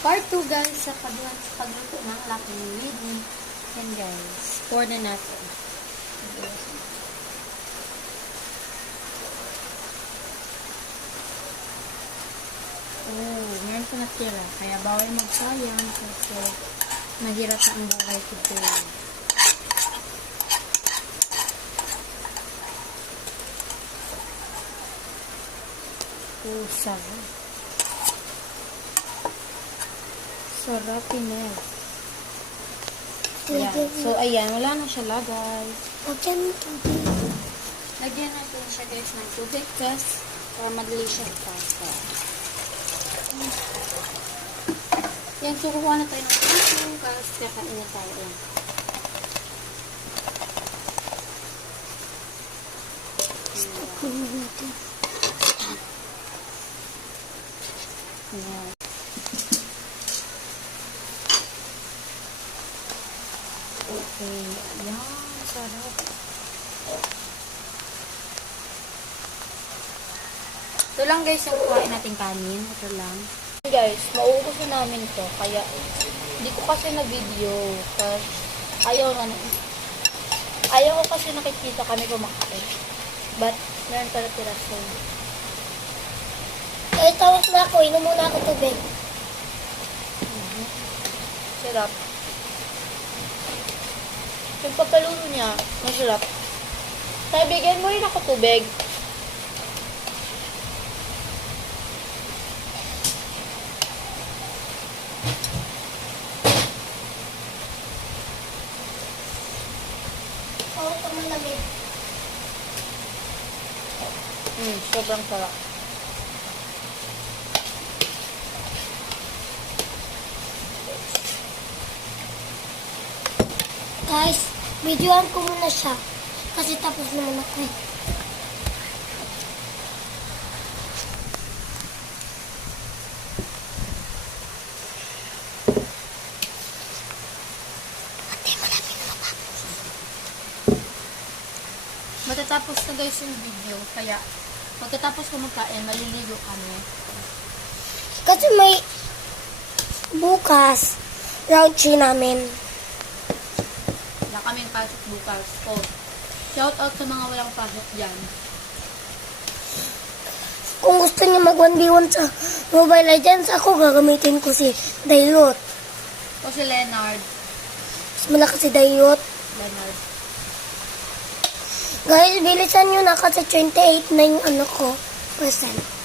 Part 2 guys, sa pagluto ng laking wedding. Yan guys, pour na natin. Oh, meron pa natira. Kaya bawal magsayang kasi mahirap na ang buhay today. Oh, sarap. Sarap ines. Ayan. So, ayan. Wala na siya lagay. Lagyan natin siya guys ng tubig kasi para madali siya pasta. Yan. So, kukuha na tayo ng tubig kasi kakain na tayo. Ayan. Ayan. Okay. Ayan. Sarap. Ito lang guys yung kuhain natin kanin. Ito lang. Guys, maubos na namin to. Kaya, hindi ko kasi na-video. Kasi, ayaw ko kasi nakikita kami kumakain. But, meron pala tiraso. Ay, tawag na ako. Inom muna ako tubig. Sarap. Yung pagkaluto niya, masarap. Kaya bigyan mo rin ako tubig. Oo, ito malamig. Sobrang sarap. Guys, videoan ko muna siya. Kasi tapos naman ako eh. Ate, malapit na matapos. Matatapos na guys yung video. Kaya, pagkatapos kumakain, maliligo kami. Kasi may bukas round 3 namin. Wala kaming pasok bukas. So, shout out sa mga walang pasok dyan. Kung gusto niyo mag 1v1 sa Mobile Legends, ako gagamitin ko si Dailot. O si Leonard. Mas malakas si Dailot. Leonard. Guys, bilisan nyo na kasi 28 na yung ano ko, percent.